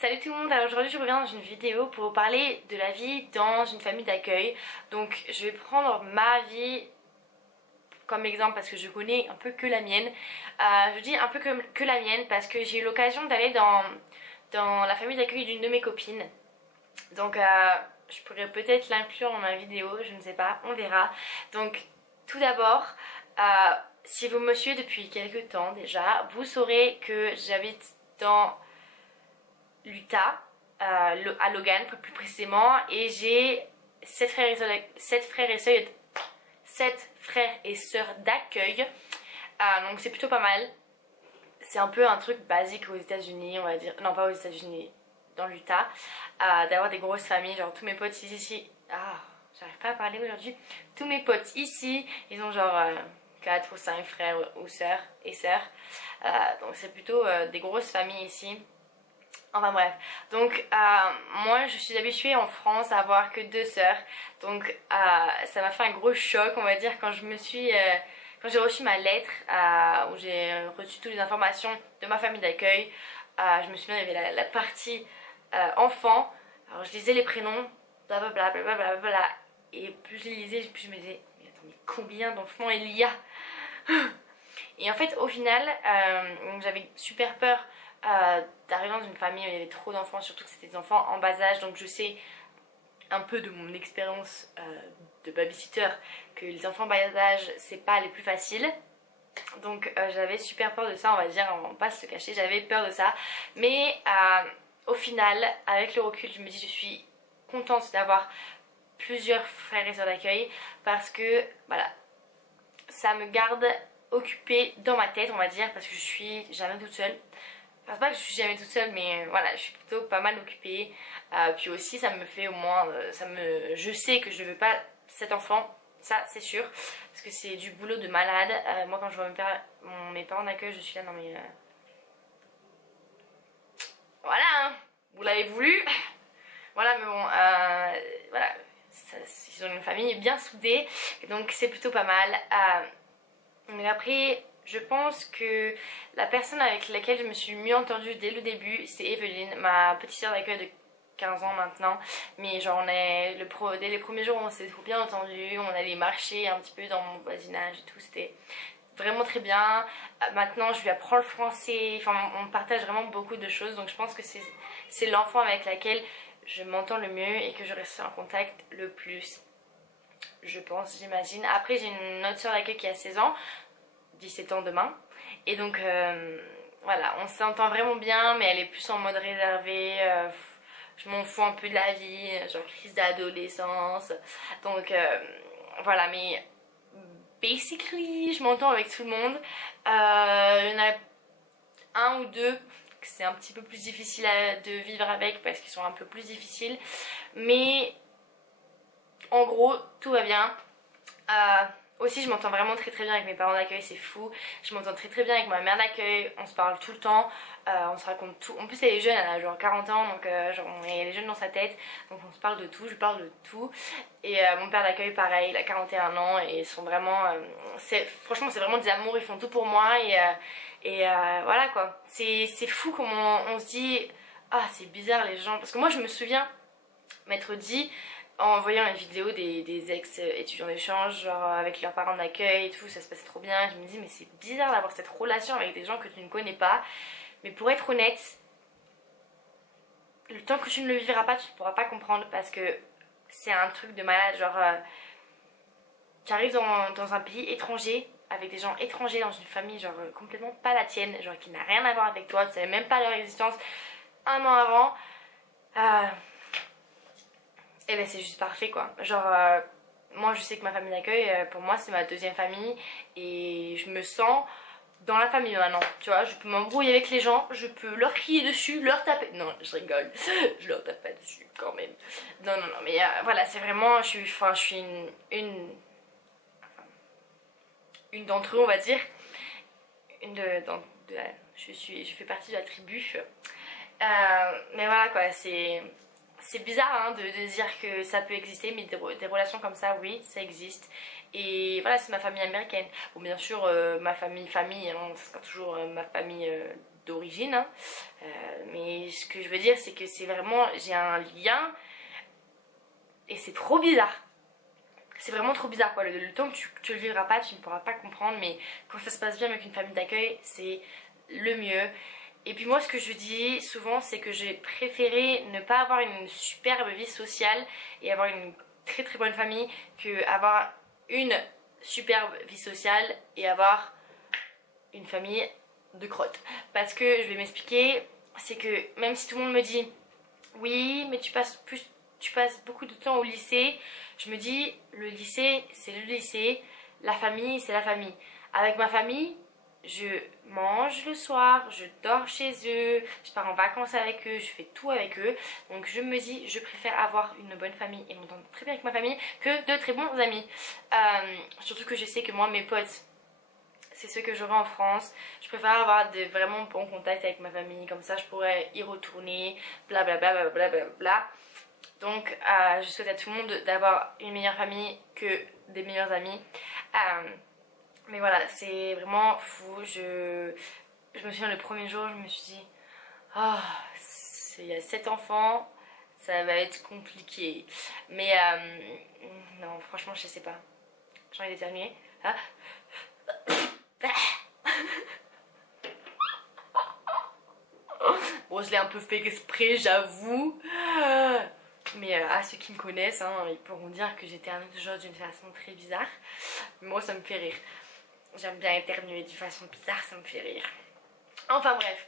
Salut tout le monde, alors aujourd'hui je reviens dans une vidéo pour vous parler de la vie dans une famille d'accueil. Donc je vais prendre ma vie comme exemple parce que je connais un peu que la mienne. Je dis un peu que la mienne parce que j'ai eu l'occasion d'aller dans la famille d'accueil d'une de mes copines. Donc je pourrais peut-être l'inclure dans ma vidéo, je ne sais pas, on verra. Donc tout d'abord, si vous me suivez depuis quelques temps déjà, vous saurez que j'habite dans l'Utah, à Logan plus précisément, et j'ai 7 frères et sœurs d'accueil. Donc c'est plutôt pas mal. C'est un peu un truc basique aux États-Unis, on va dire. Non, pas aux États-Unis, dans l'Utah, d'avoir des grosses familles. Genre tous mes potes ici. J'arrive pas à parler aujourd'hui. Tous mes potes ici, ils ont genre 4 ou 5 frères ou sœurs et sœurs. Donc c'est plutôt des grosses familles ici. Enfin bref, donc moi je suis habituée en France à avoir que 2 sœurs. Donc ça m'a fait un gros choc, on va dire, quand j'ai reçu ma lettre où j'ai reçu toutes les informations de ma famille d'accueil. Je me souviens, il y avait la partie enfant. Alors je lisais les prénoms, blablabla, blablabla, et plus je les lisais, plus je me disais, mais attends, mais combien d'enfants il y a? Et en fait au final, j'avais super peur d'arriver dans une famille où il y avait trop d'enfants, surtout que c'était des enfants en bas âge. Donc je sais un peu de mon expérience de babysitter que les enfants en bas âge c'est pas les plus faciles. Donc j'avais super peur de ça, on va dire, on va pas se cacher, j'avais peur de ça. Mais au final, avec le recul, je me dis je suis contente d'avoir plusieurs frères et sœurs d'accueil parce que voilà, ça me garde occupée dans ma tête, on va dire, parce que je suis jamais toute seule. Enfin, c'est pas que je suis jamais toute seule, mais voilà, je suis plutôt pas mal occupée. Puis aussi, ça me fait au moins, je sais que je veux pas cet enfant, ça c'est sûr, parce que c'est du boulot de malade. Moi, quand je vois mes parents d'accueil, je suis là, non mais voilà, hein, vous l'avez voulu. Voilà, mais bon, voilà, ils ont une famille bien soudée, et donc c'est plutôt pas mal. Mais après, je pense que la personne avec laquelle je me suis mieux entendue dès le début, c'est Evelyne, ma petite sœur d'accueil de 15 ans maintenant. Mais genre dès les premiers jours on s'est trop bien entendu, on allait marcher un petit peu dans mon voisinage et tout, c'était vraiment très bien. Maintenant je lui apprends le français, enfin on partage vraiment beaucoup de choses, donc je pense que c'est l'enfant avec laquelle je m'entends le mieux et que je reste en contact le plus. Je pense, j'imagine. Après j'ai une autre sœur d'accueil qui a 16 ans, 17 ans demain, et donc voilà, on s'entend vraiment bien, mais elle est plus en mode réservé. Je m'en fous un peu de la vie, genre crise d'adolescence, donc voilà, mais basically je m'entends avec tout le monde. Il y en a un ou deux que c'est un petit peu plus difficile de vivre avec parce qu'ils sont un peu plus difficiles, mais en gros tout va bien. Aussi je m'entends vraiment très bien avec mes parents d'accueil, c'est fou. Je m'entends très bien avec ma mère d'accueil, on se parle tout le temps, on se raconte tout. En plus elle est jeune, elle a genre 40 ans, donc genre elle est jeune dans sa tête, donc on se parle de tout, je parle de tout. Et mon père d'accueil pareil, il a 41 ans et ils sont vraiment, franchement c'est vraiment des amours, ils font tout pour moi. Et voilà quoi, c'est fou comment on se dit, ah c'est bizarre les gens, parce que moi je me souviens m'être dit, en voyant les vidéos des ex-étudiants d'échange, genre avec leurs parents d'accueil et tout, ça se passait trop bien. Je me dis mais c'est bizarre d'avoir cette relation avec des gens que tu ne connais pas. Mais pour être honnête, le temps que tu ne le vivras pas, tu ne pourras pas comprendre parce que c'est un truc de malade. Genre, tu arrives dans un pays étranger, avec des gens étrangers, dans une famille genre complètement pas la tienne, genre qui n'a rien à voir avec toi, tu savais même pas leur existence un an avant. Et ben c'est juste parfait quoi. Genre moi je sais que ma famille d'accueil pour moi c'est ma deuxième famille et je me sens dans la famille maintenant. Tu vois, je peux m'embrouiller avec les gens, je peux leur crier dessus, leur taper. Non, je rigole, je leur tape pas dessus quand même. Non mais voilà, c'est vraiment, je suis une d'entre eux on va dire. Je fais partie de la tribu. Mais voilà quoi, c'est c'est bizarre hein, de dire que ça peut exister, mais des relations comme ça, oui, ça existe. Et voilà, c'est ma famille américaine. Bon, bien sûr, ma famille, hein, ça sera toujours ma famille d'origine. Hein. Mais ce que je veux dire, c'est que c'est vraiment, j'ai un lien et c'est trop bizarre. C'est vraiment trop bizarre quoi. Le temps que tu le vivras pas, tu ne pourras pas comprendre. Mais quand ça se passe bien avec une famille d'accueil, c'est le mieux. Et puis moi ce que je dis souvent c'est que j'ai préféré ne pas avoir une superbe vie sociale et avoir une très très bonne famille que avoir une superbe vie sociale et avoir une famille de crotte. Parce que je vais m'expliquer, c'est que même si tout le monde me dit oui mais tu passes beaucoup de temps au lycée, je me dis le lycée c'est le lycée, la famille c'est la famille. Avec ma famille je mange le soir, je dors chez eux, je pars en vacances avec eux, je fais tout avec eux. Donc je me dis, je préfère avoir une bonne famille et m'entendre très bien avec ma famille que de très bons amis. Surtout que je sais que moi, mes potes, c'est ceux que j'aurai en France. Je préfère avoir de vraiment bons contacts avec ma famille, comme ça je pourrais y retourner, blablabla. Bla, bla, bla, bla. Donc je souhaite à tout le monde d'avoir une meilleure famille que des meilleurs amis. Mais voilà, c'est vraiment fou. Je me souviens le premier jour, je me suis dit, oh, il y a 7 enfants, ça va être compliqué. Mais non, franchement, je sais pas. J'ai envie d'éternuer. Ah. Bon, je l'ai un peu fait exprès, j'avoue. Mais à ceux qui me connaissent, hein, ils pourront dire que j'éternue toujours d'une façon très bizarre. Mais moi, ça me fait rire. J'aime bien éternuer d'une façon bizarre, ça me fait rire. Enfin bref.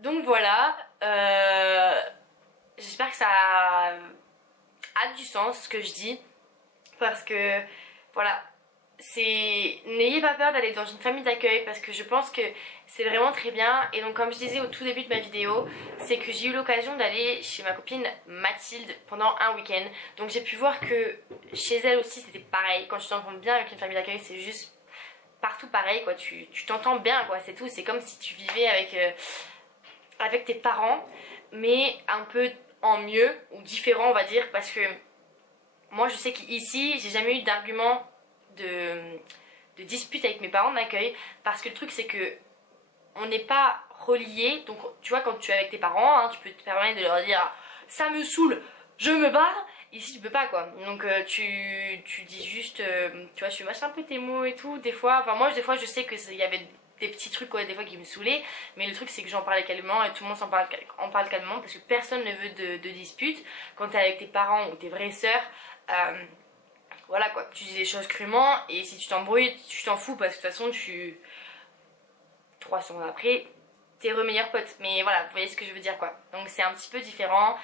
Donc voilà. J'espère que ça a du sens ce que je dis. Parce que voilà. N'ayez pas peur d'aller dans une famille d'accueil parce que je pense que c'est vraiment très bien. Et donc comme je disais au tout début de ma vidéo, c'est que j'ai eu l'occasion d'aller chez ma copine Mathilde pendant un week-end. Donc j'ai pu voir que chez elle aussi c'était pareil. Quand tu t'entends bien avec une famille d'accueil, c'est juste partout pareil quoi, tu t'entends bien quoi, c'est tout. C'est comme si tu vivais avec tes parents, mais un peu en mieux ou différent on va dire. Parce que moi je sais qu'ici j'ai jamais eu d'argument de dispute avec mes parents d'accueil. Parce que le truc c'est que on n'est pas reliés. Donc tu vois, quand tu es avec tes parents hein, tu peux te permettre de leur dire ça me saoule, je me barre. Ici tu peux pas quoi, donc tu dis juste, tu vois, tu mâches un peu tes mots et tout, des fois, enfin moi des fois je sais qu'il y avait des petits trucs quoi, des fois qui me saoulaient, mais le truc c'est que j'en parlais calmement et tout le monde en parle calmement parce que personne ne veut de dispute. Quand t'es avec tes parents ou tes vraies sœurs, voilà quoi, tu dis les choses crûment et si tu t'embrouilles, tu t'en fous parce que de toute façon 300 ans après, t'es meilleurs potes, mais voilà, vous voyez ce que je veux dire quoi, donc c'est un petit peu différent.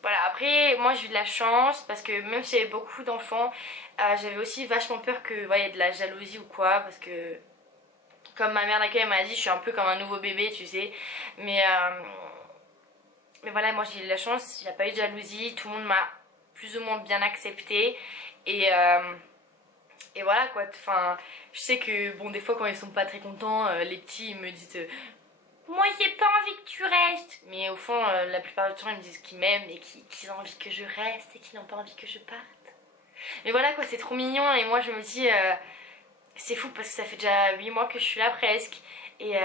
Voilà, après moi j'ai eu de la chance parce que même si j'avais beaucoup d'enfants, j'avais aussi vachement peur que voilà, y ait de la jalousie ou quoi, parce que comme ma mère d'accueil m'a dit, je suis un peu comme un nouveau bébé, tu sais. Mais voilà, moi j'ai eu de la chance, il n'y a pas eu de jalousie, tout le monde m'a plus ou moins bien accepté et voilà quoi. Enfin, je sais que bon, des fois quand ils sont pas très contents, les petits ils me disent moi j'ai pas envie que tu restes. Mais au fond la plupart du temps ils me disent qu'ils m'aiment et qu'ils ont envie que je reste et qu'ils n'ont pas envie que je parte. Mais voilà quoi, c'est trop mignon et moi je me dis c'est fou parce que ça fait déjà 8 mois que je suis là presque. Et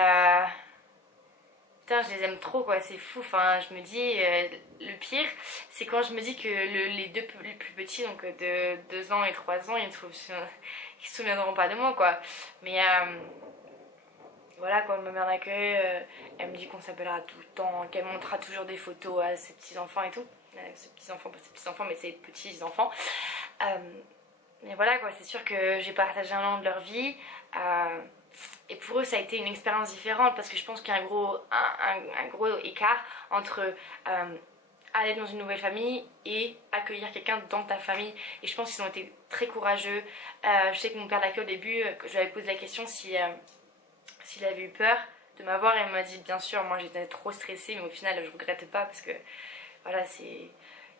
putain je les aime trop quoi, c'est fou. Enfin je me dis le pire c'est quand je me dis que les deux les plus petits, donc de 2 ans et 3 ans, ils se souviendront pas de moi quoi. Mais voilà quoi, ma mère d'accueil, elle me dit qu'on s'appellera tout le temps, qu'elle montrera toujours des photos à ses petits enfants et tout. Ses petits enfants, pas ses petits enfants mais ses petits enfants. Mais voilà quoi, c'est sûr que j'ai partagé un an de leur vie. Et pour eux ça a été une expérience différente parce que je pense qu'il y a un gros écart entre aller dans une nouvelle famille et accueillir quelqu'un dans ta famille. Et je pense qu'ils ont été très courageux. Je sais que mon père d'accueil au début, je lui avais posé la question s'il avait eu peur de m'avoir et il m'a dit bien sûr. Moi j'étais trop stressée mais au final je regrette pas parce que voilà, c'est...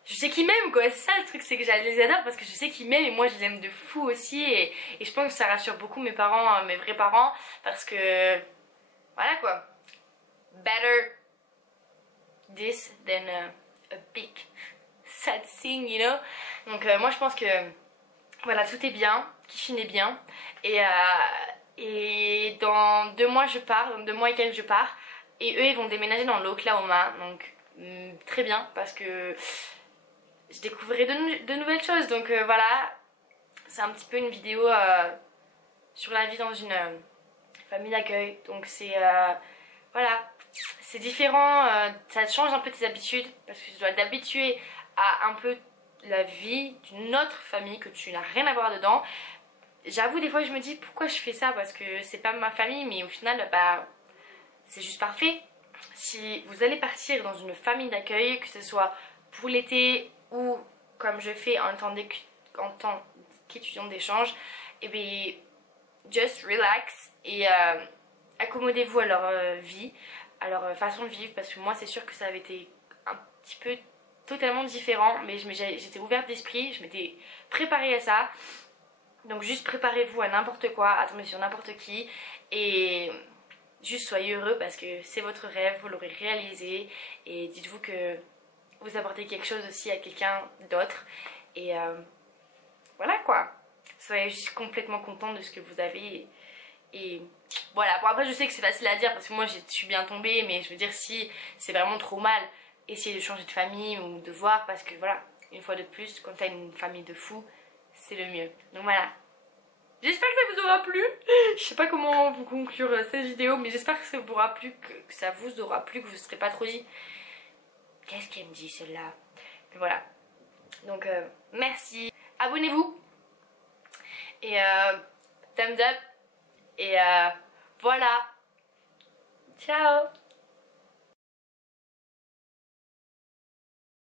Je sais qu'ils m'aiment quoi, c'est ça le truc, c'est que je les adore parce que je sais qu'ils m'aiment et moi je les aime de fou aussi. Et je pense que ça rassure beaucoup mes parents, mes vrais parents, parce que voilà quoi, better this than a big sad thing, you know. Donc moi je pense que voilà, tout est bien, Kishin est bien, et dans 2 mois je pars, dans 2 mois et quelques je pars, et eux ils vont déménager dans l'Oklahoma, donc très bien parce que je découvrirai de nouvelles choses. Donc voilà, c'est un petit peu une vidéo sur la vie dans une famille d'accueil. Donc c'est voilà, c'est différent, ça change un peu tes habitudes parce que tu dois t'habituer à un peu la vie d'une autre famille que tu n'as rien à voir dedans. J'avoue des fois je me dis pourquoi je fais ça parce que c'est pas ma famille, mais au final bah c'est juste parfait. Si vous allez partir dans une famille d'accueil, que ce soit pour l'été ou comme je fais en tant qu'étudiant d'échange, et bien just relax et accommodez-vous à leur vie, à leur façon de vivre, parce que moi c'est sûr que ça avait été un petit peu totalement différent, mais j'étais ouverte d'esprit, je m'étais préparée à ça. Donc juste préparez-vous à n'importe quoi, à tomber sur n'importe qui, et juste soyez heureux parce que c'est votre rêve, vous l'aurez réalisé, et dites-vous que vous apportez quelque chose aussi à quelqu'un d'autre, et voilà quoi. Soyez juste complètement content de ce que vous avez, et voilà. Bon après je sais que c'est facile à dire parce que moi je suis bien tombée, mais je veux dire si c'est vraiment trop mal, essayez de changer de famille ou de voir, parce que voilà, une fois de plus, quand t'as une famille de fous, c'est le mieux. Donc voilà. J'espère que ça vous aura plu. Je sais pas comment vous conclure cette vidéo, mais j'espère que ça vous aura plu, que ça vous aura plu, que vous ne serez pas trop dit qu'est-ce qu'elle me dit celle-là. Mais voilà. Donc merci. Abonnez-vous. Et thumbs up. Et voilà. Ciao.